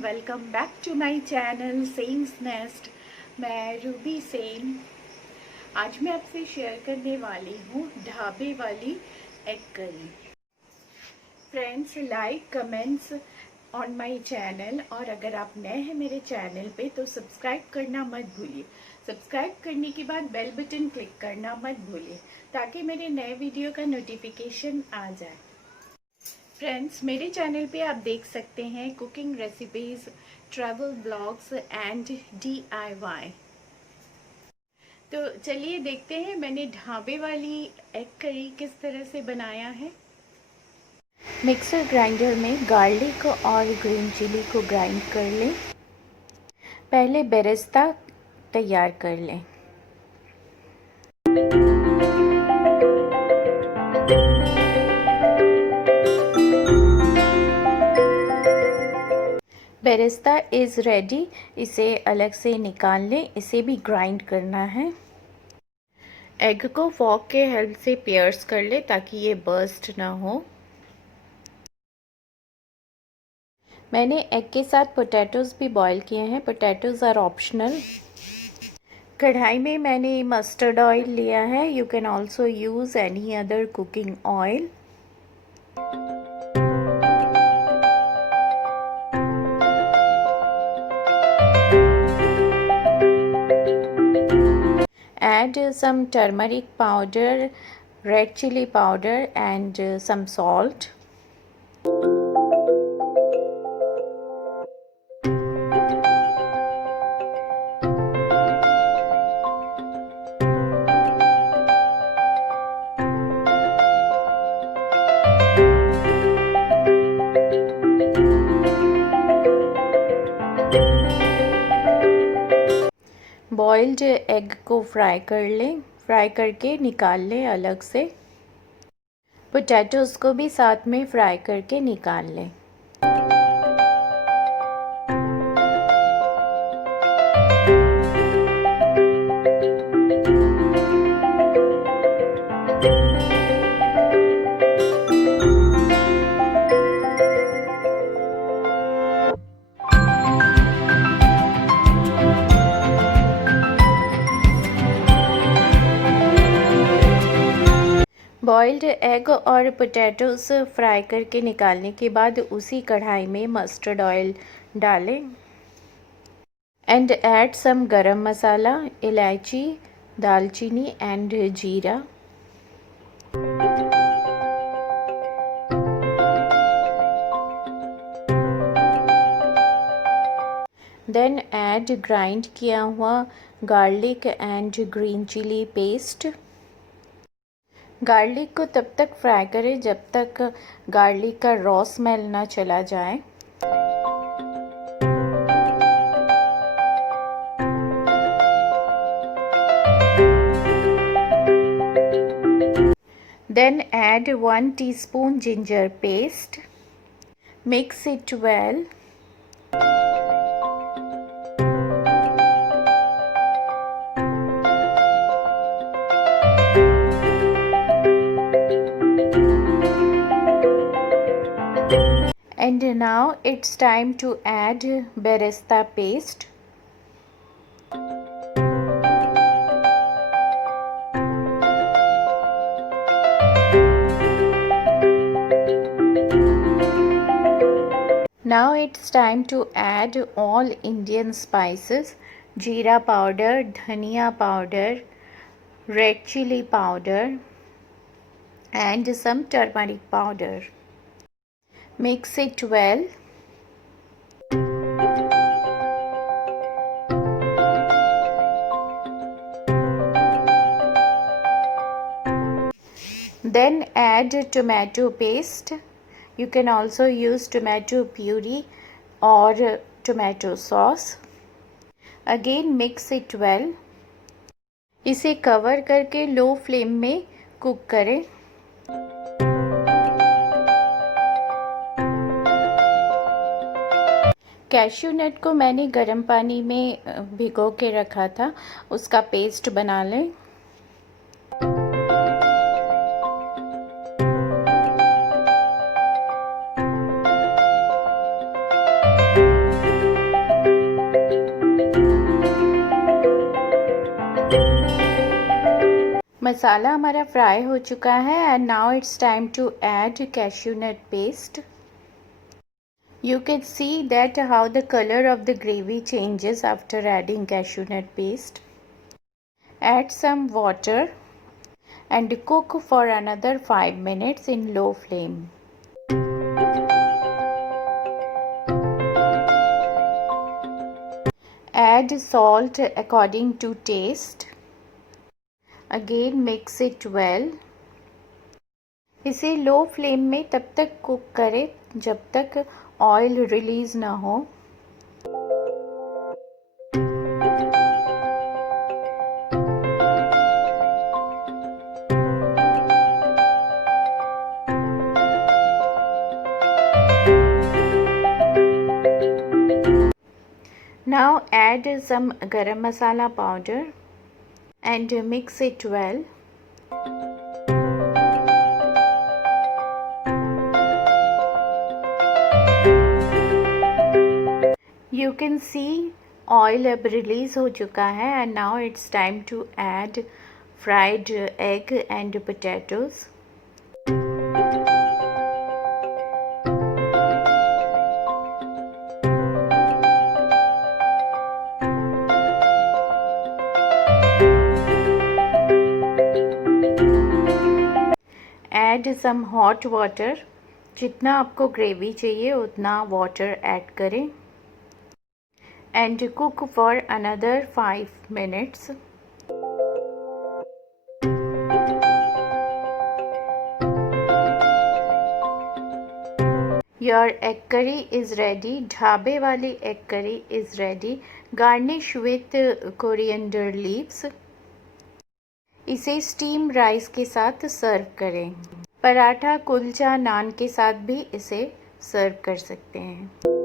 Welcome back to my channel Sen's nest. मैं Ruby Sen. आज मैं आपसे शेयर करने वाली हूँ ढाबे वाली egg curry. Friends, like comments on my channel, और अगर आप नए हैं मेरे चैनल पे तो सब्सक्राइब करना मत भूलिए। सब्सक्राइब करने के बाद बेल बटन क्लिक करना मत भूलिए ताकि मेरे नए वीडियो का नोटिफिकेशन आ जाए। फ्रेंड्स, मेरे चैनल पे आप देख सकते हैं cooking recipes, travel blogs and DIY। तो चलिए देखते हैं मैंने ढाबे वाली एग करी किस तरह से बनाया है। मिक्सर ग्राइंडर में गार्लिक और ग्रीन चिली को ग्राइंड कर लें। पहले बेरेस्ता तैयार कर लें। Beresta is ready. इसे अलग से निकाल लें। इसे भी ग्राइंड करना है। एग को फॉर्क के हेल्प से पियर्स कर ले ताकि ये बर्स्ट ना हो। मैंने एग के साथ पोटैटोज़ भी बॉईल किए हैं। Potatoes are optional. कढ़ाई में मैंने मस्टर्ड ऑयल लिया है। You can also use any other cooking oil. Add some turmeric powder, red chili powder and some salt. Boiled egg को फ्राई कर लें। फ्राई करके निकाल लें अलग से। पोटैटोज़ को भी साथ में फ्राई करके निकाल लें। बॉइल्ड एग और पोटैटोज़ फ्राई करके निकालने के बाद उसी कढ़ाई में मस्टर्ड ऑयल डालें एंड ऐड सम गरम मसाला, इलायची, दालचीनी एंड जीरा। देन ऐड ग्राइंड किया हुआ garlic and green chilli paste. Garlic को तब तक फ्राई करें जब तक गार्लिक का रॉ स्मेल ना चला जाए। Then add 1 teaspoon ginger paste. Mix it well. And now it's time to add beresta paste. Now it's time to add all Indian spices: jeera powder, dhania powder, red chili powder and some turmeric powder. Mix it well. Then add tomato paste. You can also use tomato puree or tomato sauce. Again mix it well. इसे कवर करके low flame में कुक करें। कैश्यू नट को मैंने गर्म पानी में भिगो के रखा था, उसका पेस्ट बना लें। मसाला हमारा फ्राई हो चुका है and now it's time to add cashew nut paste. You can see that how the color of the gravy changes after adding cashew nut paste. Add some water and cook for another 5 minutes in low flame. Add salt according to taste. Again mix it well. इसे low flame में तब तक कुक करें जब तक oil release ना हो. Now add some garam masala powder and mix it well. You can see oil अब release हो चुका है and now it's time to add fried egg and potatoes. Add some hot water. जितना आपको ग्रेवी चाहिए उतना वाटर ऐड करें and cook for another 5 minutes. Your egg curry is ready. ढाबे वाली egg curry is ready. Garnish with coriander leaves. इसे steam rice के साथ सर्व करें. पराठा, कुलचा, नान के साथ भी इसे सर्व कर सकते हैं.